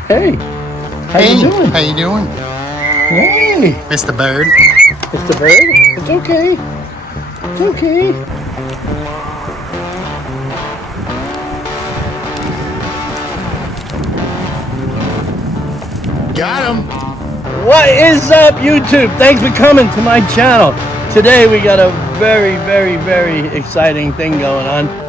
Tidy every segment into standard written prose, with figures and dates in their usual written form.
Hey, how you doing? How you doing? Hey, Mr. Bird. Mr. Bird. It's okay. It's okay. Got him. What is up, YouTube? Thanks for coming to my channel. Today we got a very exciting thing going on.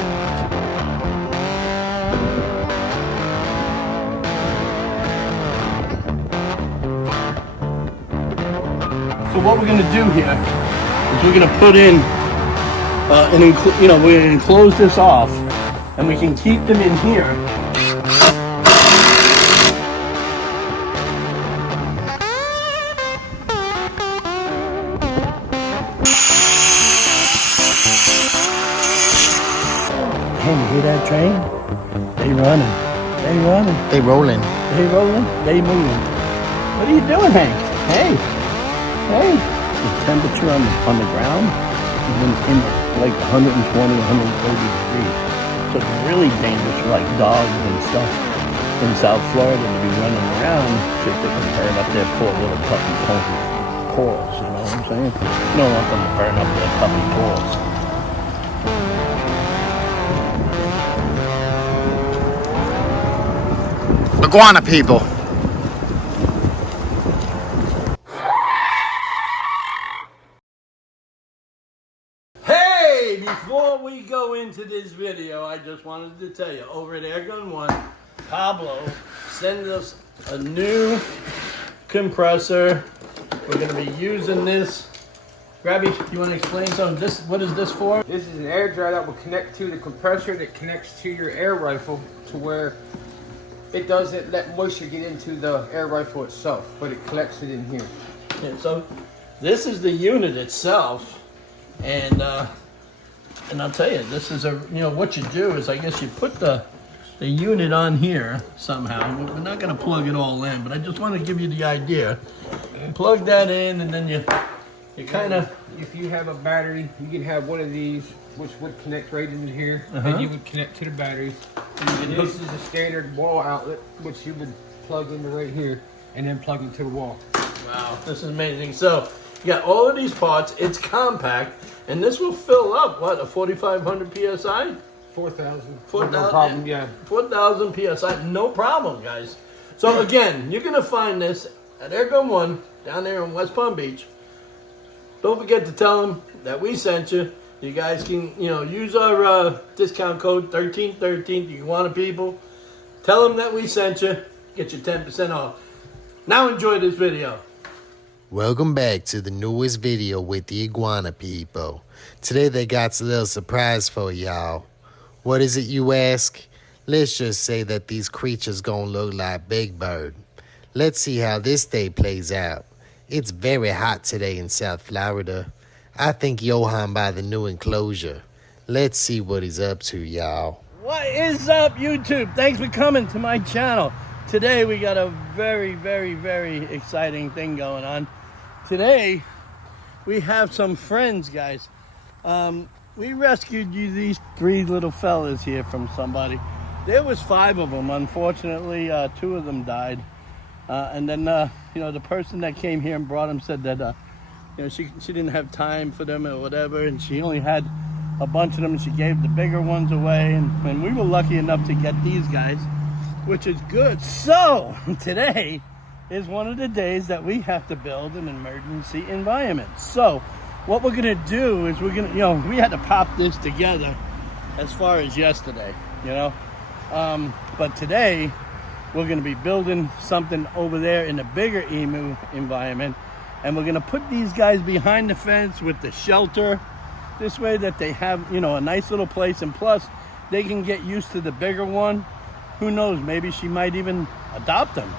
So what we're gonna do here is we're gonna put in we're gonna enclose this off, and we can keep them in here. Hey, you hear that train? They running. They running. They rolling. They rolling. They moving. What are you doing, Hank? Hey. Hey. The temperature on the ground is in like 120, 130 degrees. So it's really dangerous for like dogs and stuff in South Florida to be running around so they can burn up their poor little puppy paws. You know what I'm saying? You don't want them to burn up their puppy paws. Iguana people. Hey, before we go into this video, I just wanted to tell you, over at Airgun One, Pablo sent us a new compressor. We're going to be using this. Grabby, you want to explain something? What is this for? This is an air dry that will connect to the compressor that connects to your air rifle to where it doesn't let moisture get into the air rifle itself, but it collects it in here. Yeah, so this is the unit itself, and I'll tell you, this is what you do is I guess you put the unit on here somehow. We're not going to plug it all in, but I just want to give you the idea. You plug that in, and then you kind of. If you have a battery, you can have one of these, which would connect right into here, and you would connect to the batteries. This is a standard wall outlet, which you would plug into right here, and then plug into the wall. Wow, this is amazing. So you got all of these parts. It's compact, and this will fill up what, a 4,500 psi. 4,000. 4,000. No problem. Yeah. 4,000 psi. No problem, guys. So again, you're gonna find this at Airgun One down there in West Palm Beach. Don't forget to tell them that we sent you. You guys can, use our discount code 1313. You want to people. Tell them that we sent you. Get you 10% off. Now enjoy this video. Welcome back to the newest video with the iguana people. Today they got a little surprise for y'all. What is it, you ask? Let's just say that these creatures gonna look like Big Bird. Let's see how this day plays out. It's very hot today in South Florida. I think Johan by the new Enclosure. Let's see what he's up to, y'all. What is up, YouTube? Thanks for coming to my channel. Today we got a very exciting thing going on. Today we have some friends, guys. We rescued these three little fellas here from somebody. There was 5 of them. Unfortunately, 2 of them died. And then, the person that came here and brought them said that, she didn't have time for them or whatever, and she only had a bunch of them. She gave the bigger ones away, and we were lucky enough to get these guys, which is good. So today is one of the days that we have to build an emergency environment. So what we're gonna do is we had to pop this together as far as yesterday, but today we're going to be building something over there in the bigger emu environment, and we're going to put these guys behind the fence with the shelter, this way that they have a nice little place, and plus they can get used to the bigger one. Who knows, maybe she might even adopt them.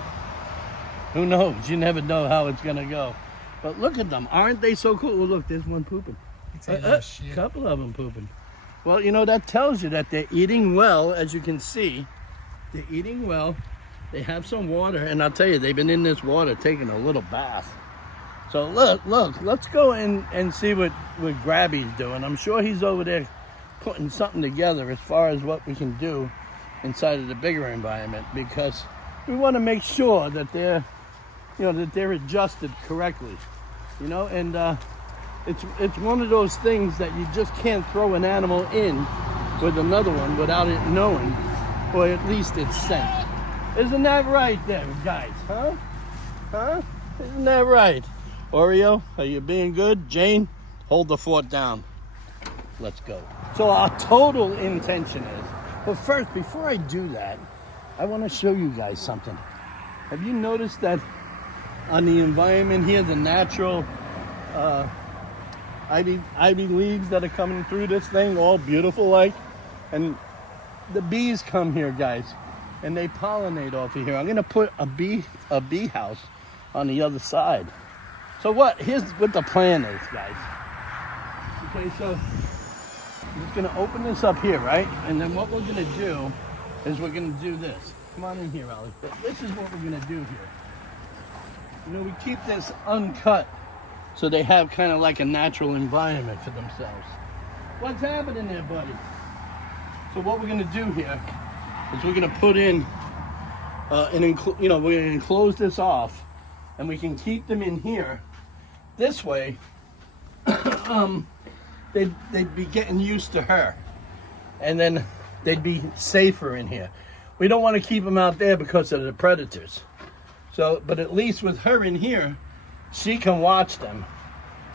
Who knows? You never know how it's going to go. But look at them. Aren't they so cool? Oh, look, there's one pooping. A couple of them pooping. Well, that tells you that they're eating well. As you can see, they're eating well. They have some water, and I'll tell you, they've been in this water taking a little bath. So look, let's go and see what Grabby's doing. I'm sure he's over there putting something together as far as what we can do inside of the bigger environment, because we want to make sure that they're, that they're adjusted correctly, and it's one of those things that you just can't throw an animal in with another one without it knowing, or at least it's sent. Isn't that right there, guys? Huh? Isn't that right? Oreo, are you being good? Jane, hold the fort down. Let's go. So our total intention is, but first, before I do that, I want to show you guys something. Have you noticed that on the environment here, the natural ivy leaves that are coming through this thing, all beautiful like, and the bees come here, guys, and they pollinate off of here. I'm gonna put a bee house on the other side. So here's what the plan is, guys. Okay, so I'm just gonna open this up here, right? And then what we're gonna do is we're gonna do this. Come on in here, Ollie. This is what we're gonna do here. We keep this uncut so they have kind of like a natural environment for themselves. What's happening there, buddy? So what we're gonna do here is we're gonna put in we're gonna enclose this off, and we can keep them in here. This way, they'd be getting used to her, and then they'd be safer in here. We don't want to keep them out there because of the predators. So, but at least with her in here, she can watch them,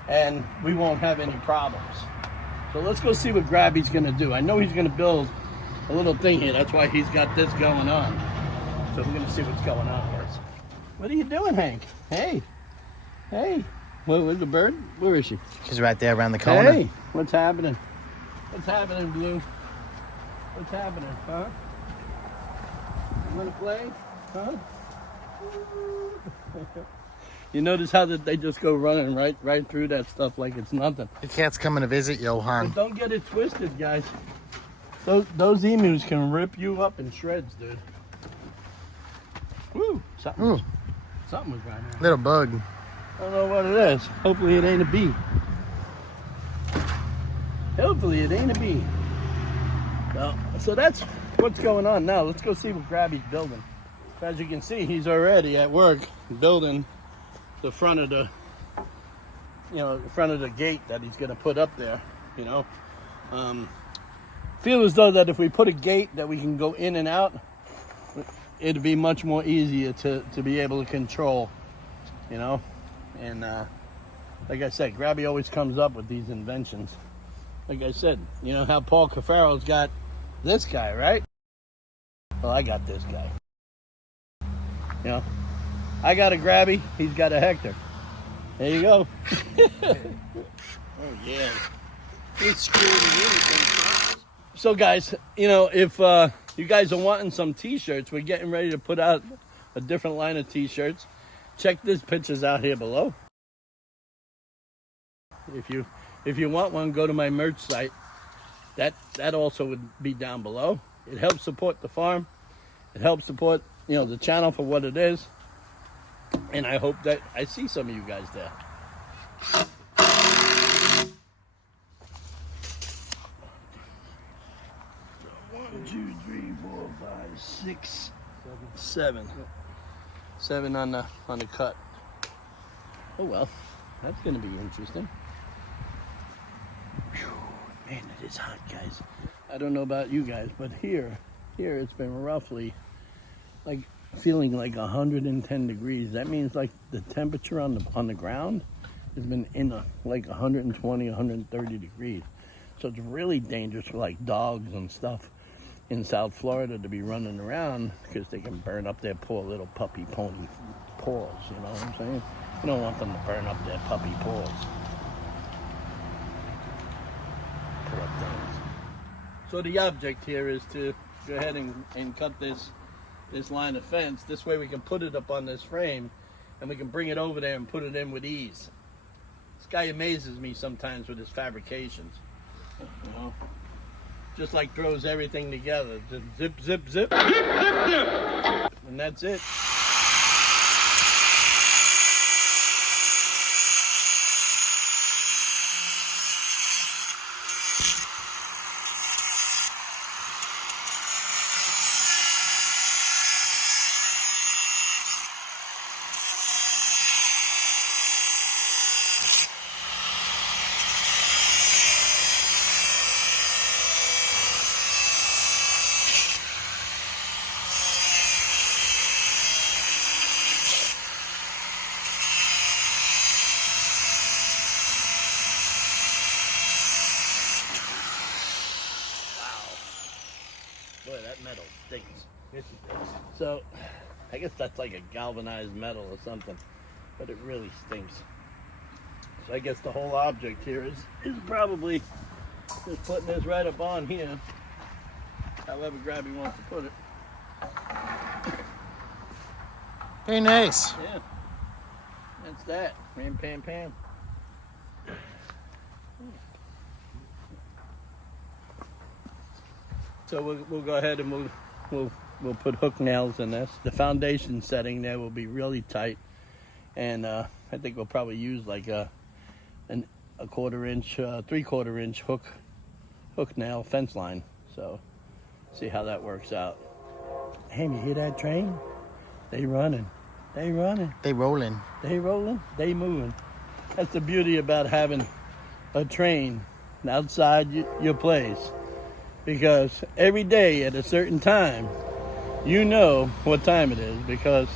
and we won't have any problems. So let's go see what Grabby's gonna do. I know he's gonna build a little thing here. That's why he's got this going on. So we're gonna see what's going on, guys. What are you doing, Hank? Hey. Where's the bird? Where is she? She's right there around the corner. Hey, what's happening? What's happening, Blue? What's happening, huh? You wanna play? Huh? You notice how that they just go running right through that stuff like it's nothing. The cat's coming to visit, Johan. But don't get it twisted, guys. Those emus can rip you up in shreds, dude. Woo! Something was right now. Little bug. I don't know what it is. Hopefully it ain't a bee. Hopefully it ain't a bee. Well, so that's what's going on now. Let's go see what Grabby's building. As you can see, he's already at work building the front of the, gate that he's going to put up there. Feel as though that if we put a gate that we can go in and out, it'd be much more easier to be able to control, And like I said, Grabby always comes up with these inventions. Like I said, how Paul Cuffaro's got this guy, right? Well, I got this guy. I got a Grabby, he's got a Hector. There you go. Oh yeah. It's screwed. So guys, if you guys are wanting some t-shirts, we're getting ready to put out a different line of t-shirts. Check these pictures out here below. If you want one, go to my merch site. That also would be down below. It helps support the farm. It helps support, the channel for what it is. And I hope that I see some of you guys there. 1, 2, 3, 4, 5, 6, 7. 7 on the cut. Oh well, that's gonna be interesting. Whew, man, it is hot, guys. I don't know about you guys, but here it's been roughly like feeling like 110 degrees. That means like the temperature on the ground has been in like 120, 130 degrees. So it's really dangerous for like dogs and stuff in South Florida to be running around because they can burn up their poor little puppy pony paws, you know what I'm saying? You don't want them to burn up their puppy paws. Poor things. So the object here is to go ahead and cut this line of fence. This way we can put it up on this frame and we can bring it over there and put it in with ease. This guy amazes me sometimes with his fabrications. Just like throws everything together. Just zip, zip, zip. Zip, zip, zip. And that's it. So I guess that's like a galvanized metal or something, but it really stinks. So I guess the whole object here is probably just putting this right up on here, however Grabby wants to put it. Very nice. Yeah, that's that. Ram, pam, pam. So we'll go ahead and we'll put hook nails in this. The foundation setting there will be really tight, and I think we'll probably use like a 1/4 inch, 3/4 inch hook nail fence line. So see how that works out. Hey, you hear that train? They running. They running. They rolling. They rolling. They moving. That's the beauty about having a train outside your place. Because every day at a certain time, you know what time it is because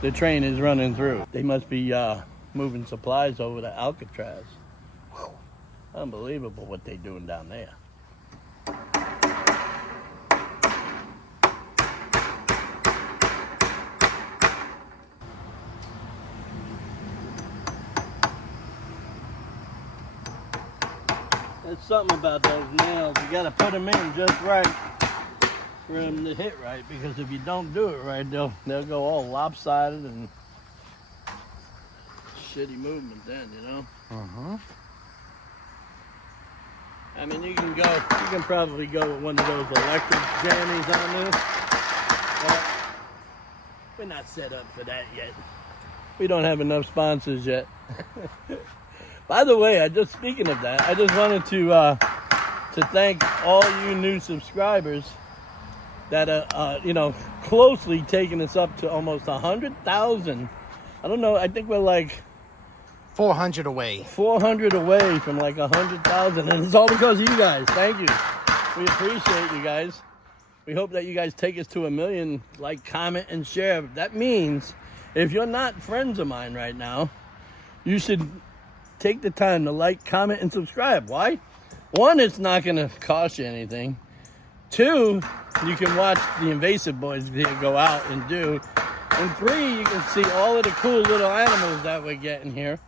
the train is running through. They must be moving supplies over to Alcatraz. Whew. Unbelievable what they're doing down there. There's something about those nails. You got to put them in just right for them to hit right, because if you don't do it right, they'll go all lopsided and shitty movement then, you know. I mean, you can probably go with one of those electric jammies on this, but we're not set up for that yet. We don't have enough sponsors yet. By the way, speaking of that, I just wanted to thank all you new subscribers that are closely taking us up to almost 100,000. I don't know. I think we're like 400 away. 400 away from like 100,000, and it's all because of you guys. Thank you. We appreciate you guys. We hope that you guys take us to 1 million. Like, comment, and share. That means if you're not friends of mine right now, you should take the time to like, comment, and subscribe. Why? One, it's not going to cost you anything. Two, you can watch the invasive boys go out and do. And three, you can see all of the cool little animals that we're getting here.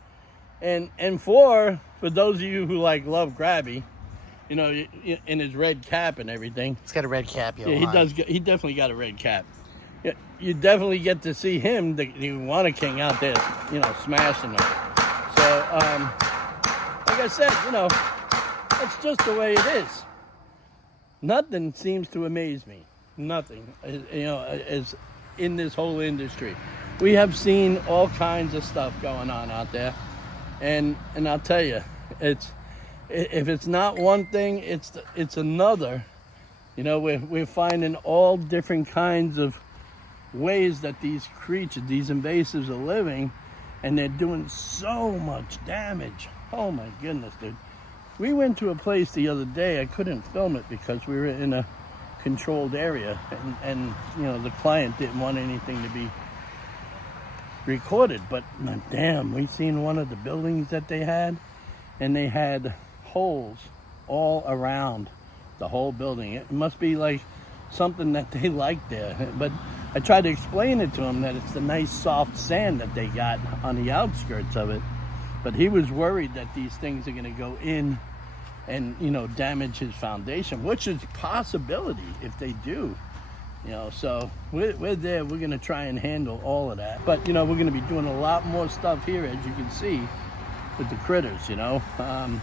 And four, for those of you who love Grabby, in his red cap and everything. He's got a red cap, yo. Yeah, he does. He definitely got a red cap. Yeah, you definitely get to see him, the iguana king, out there, smashing them. So, like I said, that's just the way it is. Nothing seems to amaze me. Nothing, is in this whole industry. We have seen all kinds of stuff going on out there, and I'll tell you, if it's not one thing, it's another. We're finding all different kinds of ways that these creatures, these invasives, are living, and they're doing so much damage. Oh my goodness, dude. We went to a place the other day. I couldn't film it because we were in a controlled area, and the client didn't want anything to be recorded. But damn, we seen one of the buildings that they had, and they had holes all around the whole building. It must be like something that they like there. But I tried to explain it to him that it's the nice soft sand that they got on the outskirts of it. But he was worried that these things are going to go in and, damage his foundation, which is a possibility if they do. So we're there. We're going to try and handle all of that. But, we're going to be doing a lot more stuff here, as you can see, with the critters, and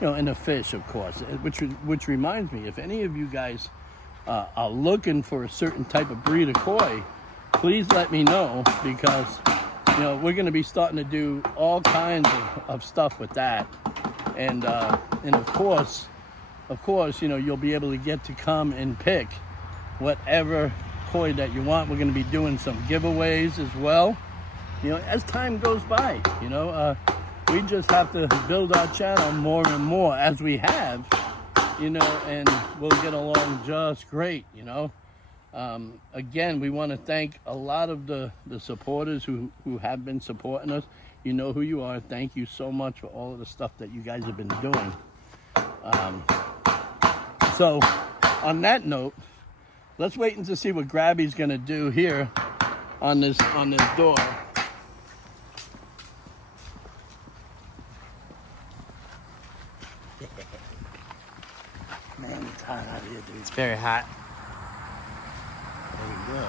the fish, of course. Which reminds me, if any of you guys are looking for a certain type of breed of koi, please let me know, because we're going to be starting to do all kinds of stuff with that, and of course, you'll be able to get to come and pick whatever koi that you want. We're going to be doing some giveaways as well. As time goes by, we just have to build our channel more and more, as we have, and we'll get along just great. Again, we want to thank a lot of the supporters who have been supporting us. You know who you are. Thank you so much for all of the stuff that you guys have been doing. So, on that note, let's wait and to see what Grabby's gonna do here on this door. Man, it's hot out here, dude. It's very hot. There we go.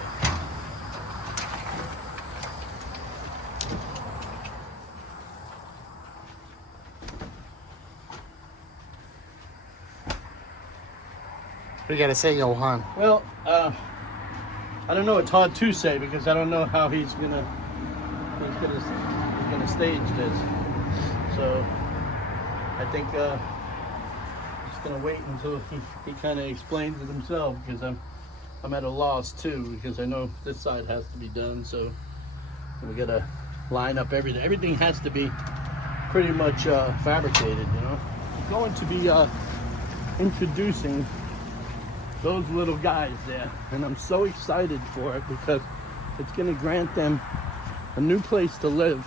What do you gotta say, Johan? Well, I don't know. It's hard to say because I don't know how he's gonna stage this. So I think just gonna wait until he kind of explains it himself, because I'm at a loss too, because I know this side has to be done. So we gotta line up everything. Everything has to be pretty much fabricated. You know, I'm going to be introducing those little guys there, and I'm so excited for it because it's going to grant them a new place to live,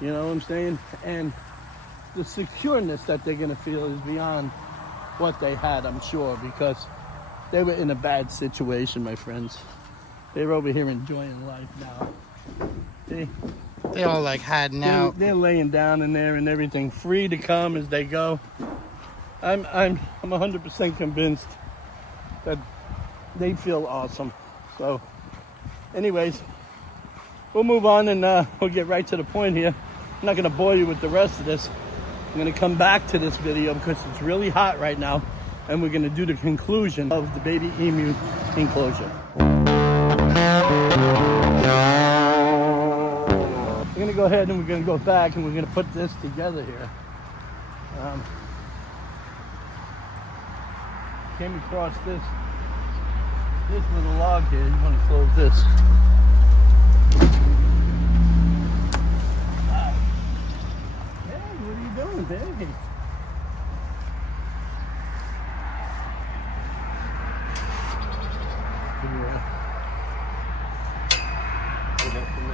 you know what I'm saying? And the secureness that they're going to feel is beyond what they had, I'm sure, because they were in a bad situation, my friends. They're over here enjoying life now. They all like hiding out. They're laying down in there and everything, free to come as they go. I'm 100% convinced that they feel awesome. So anyways, we'll move on and we'll get right to the point here. I'm not going to bore you with the rest of this. I'm going to come back to this video because it's really hot right now, and we're going to do the conclusion of the baby emu enclosure. We're going to go ahead and we're going to go back and we're going to put this together here. Came across this little log here. You want to close this. Hey, what are you doing, baby?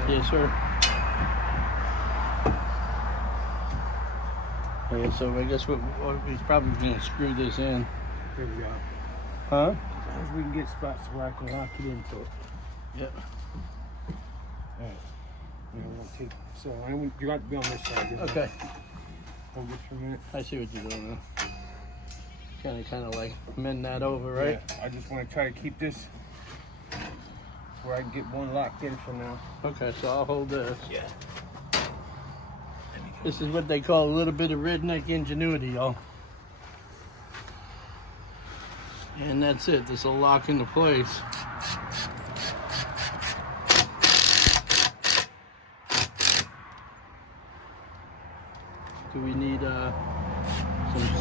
Yes, sir. Okay, so I guess we're probably going to screw this in. Here we go. Huh? As long as we can get spots where I can lock it into it. Yep. Alright. So you got to be on this side. Okay. Hold this for a minute. I see what you're doing now. Kind of like mend that over, right? Yeah, I just want to try to keep this where I can get one locked in for now. Okay, so I'll hold this. Yeah. This is what they call a little bit of redneck ingenuity, y'all. And that's it. This will lock into place. Do we need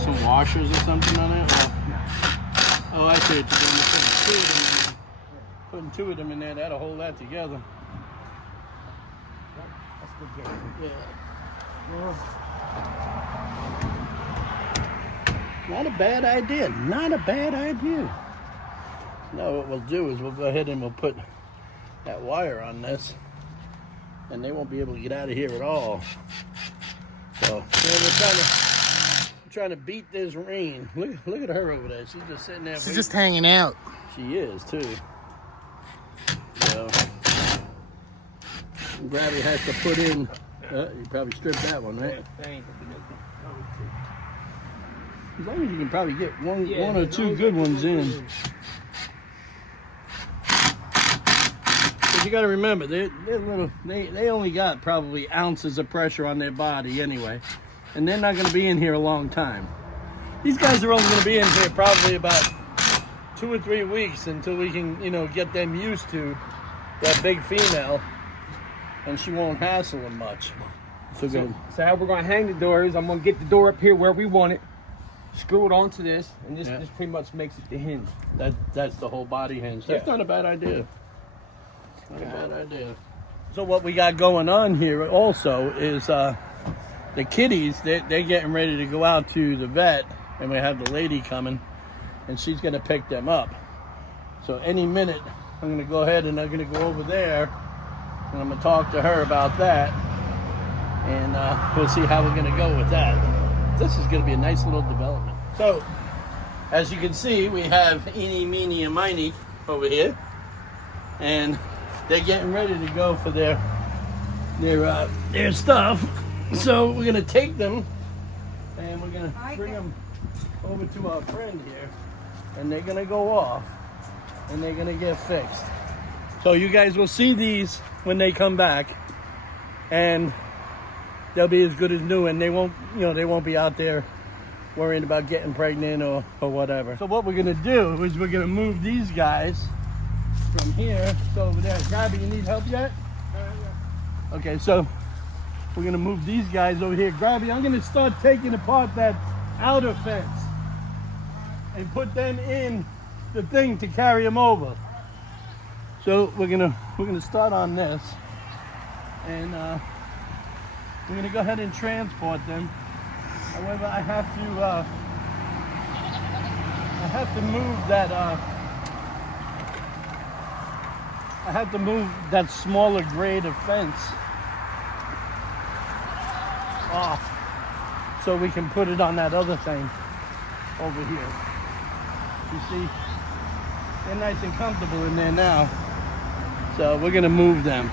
some washers or something on it? Oh, I see what you're doing. Putting two of them in there, that'll hold that together. That's good game. Yeah. Not a bad idea. Not a bad idea. Now what we'll do is we'll go ahead and we'll put that wire on this, and they won't be able to get out of here at all. So we're trying to beat this rain. Look at her over there. She's just sitting there. She's just hanging out. She is too. So Grabby has to put in. You probably stripped that one, right? As long as you can probably get one or two good ones in. But you got to remember, they're little. They only got probably ounces of pressure on their body anyway, and they're not going to be in here a long time. These guys are only going to be in here probably about 2 or 3 weeks until we can, get them used to that big female, and she won't hassle them much. So how we're going to hang the door is I'm going to get the door up here where we want it, screw it onto this, and this pretty much makes it the hinge. That's the whole body hinge. That's not a bad idea. Not a bad idea. So what we got going on here also is the kitties, they're getting ready to go out to the vet, and we have the lady coming, and she's going to pick them up. So any minute, I'm going to go ahead and I'm going to go over there, and I'm going to talk to her about that, and we'll see how we're going to go with that. This is going to be a nice little development. So, as you can see, we have eeny, meeny, and miny over here, and they're getting ready to go for their stuff. So we're gonna take them and we're gonna bring them over to our friend here, and they're gonna go off and they're gonna get fixed. So you guys will see these when they come back, and they'll be as good as new, and they won't be out there worrying about getting pregnant or whatever. So what we're gonna do is we're gonna move these guys from here to over there. Gabby, you need help yet? Yeah. Okay, so we're gonna move these guys over here. Gabby, I'm gonna start taking apart that outer fence and put them in the thing to carry them over. So we're gonna start on this, and we're gonna go ahead and transport them. However, I have to move that. I have to move that smaller grade of fence off so we can put it on that other thing over here. You see, they're nice and comfortable in there now. So we're gonna move them.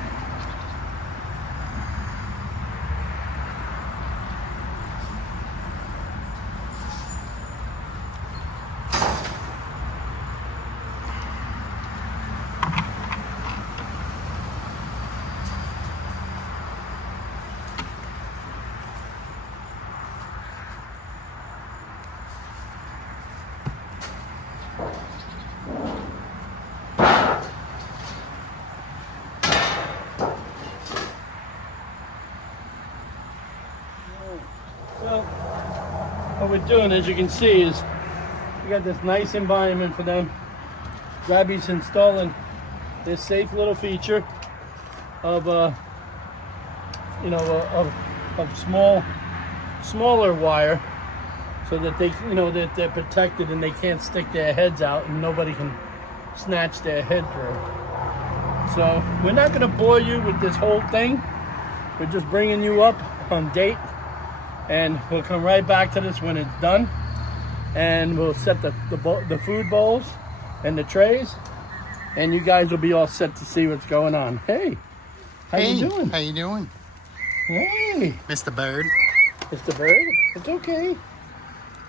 Well, what we're doing, as you can see, is we got this nice environment for them. Gabby's installing this safe little feature of smaller wire, so that that they're protected and they can't stick their heads out and nobody can snatch their head through. So we're not going to bore you with this whole thing. We're just bringing you up on date. And we'll come right back to this when it's done, and we'll set the food bowls and the trays, and you guys will be all set to see what's going on. Hey, how you doing? How you doing? Hey, Mr. Bird. Mr. Bird. It's okay.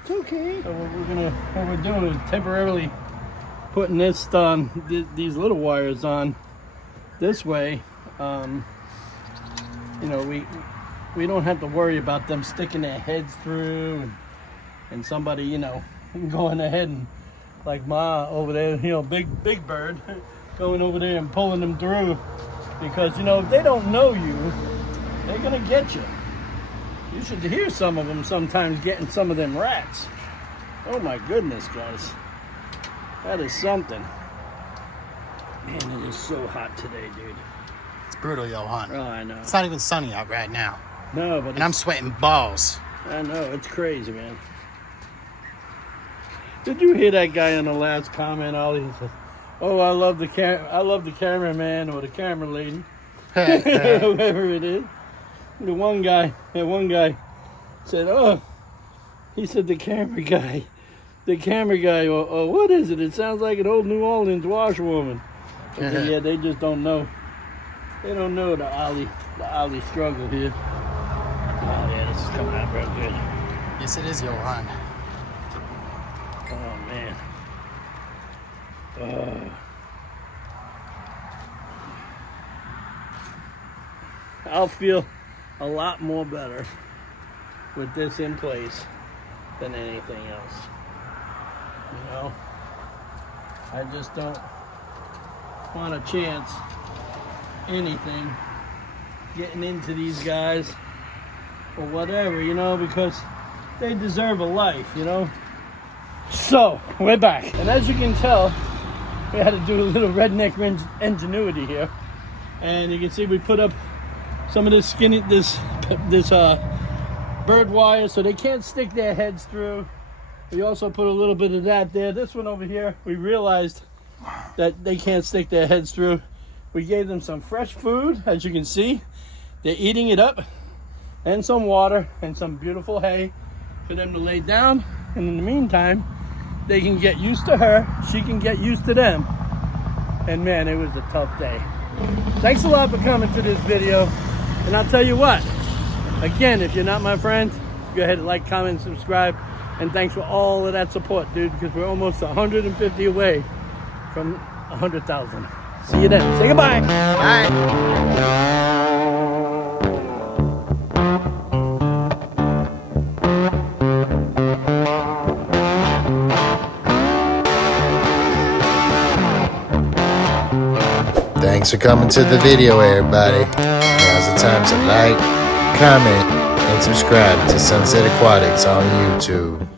It's okay. So what we're doing is temporarily putting this these little wires on this way. We don't have to worry about them sticking their heads through and somebody, going ahead and like Ma over there, big bird, going over there and pulling them through, because, if they don't know you, they're going to get you. You should hear some of them sometimes getting some of them rats. Oh my goodness, guys. That is something. Man, it is so hot today, dude. It's brutal, Johan. Oh, I know. It's not even sunny out right now. No, but and I'm sweating balls. I know, it's crazy, man. Did you hear that guy on the last comment? Ollie, he said, "Oh, I love the cameraman or the camera lady, whoever it is." That one guy said, "Oh," he said, the camera guy, or what is it? It sounds like an old New Orleans washerwoman." I said, yeah, they just don't know. They don't know the Ollie struggle here. Oh yeah, this is coming out real good. Yes, it is, Johan. Oh man. I'll feel a lot more better with this in place than anything else. I just don't want to chance anything getting into these guys or whatever, because they deserve a life, So, we're back. And as you can tell, we had to do a little redneck ingenuity here. And you can see we put up some of this bird wire so they can't stick their heads through. We also put a little bit of that there. This one over here, we realized that they can't stick their heads through. We gave them some fresh food, as you can see. They're eating it up, and some water and some beautiful hay for them to lay down. And in the meantime, they can get used to her. She can get used to them. And man, it was a tough day. Thanks a lot for coming to this video. And I'll tell you what, again, if you're not my friend, go ahead and like, comment, subscribe. And thanks for all of that support, dude, because we're almost 150 away from 100,000. See you then. Say goodbye. Bye. Thanks for coming to the video, everybody. Now's the time to like, comment, and subscribe to Sunset Aquatics on YouTube.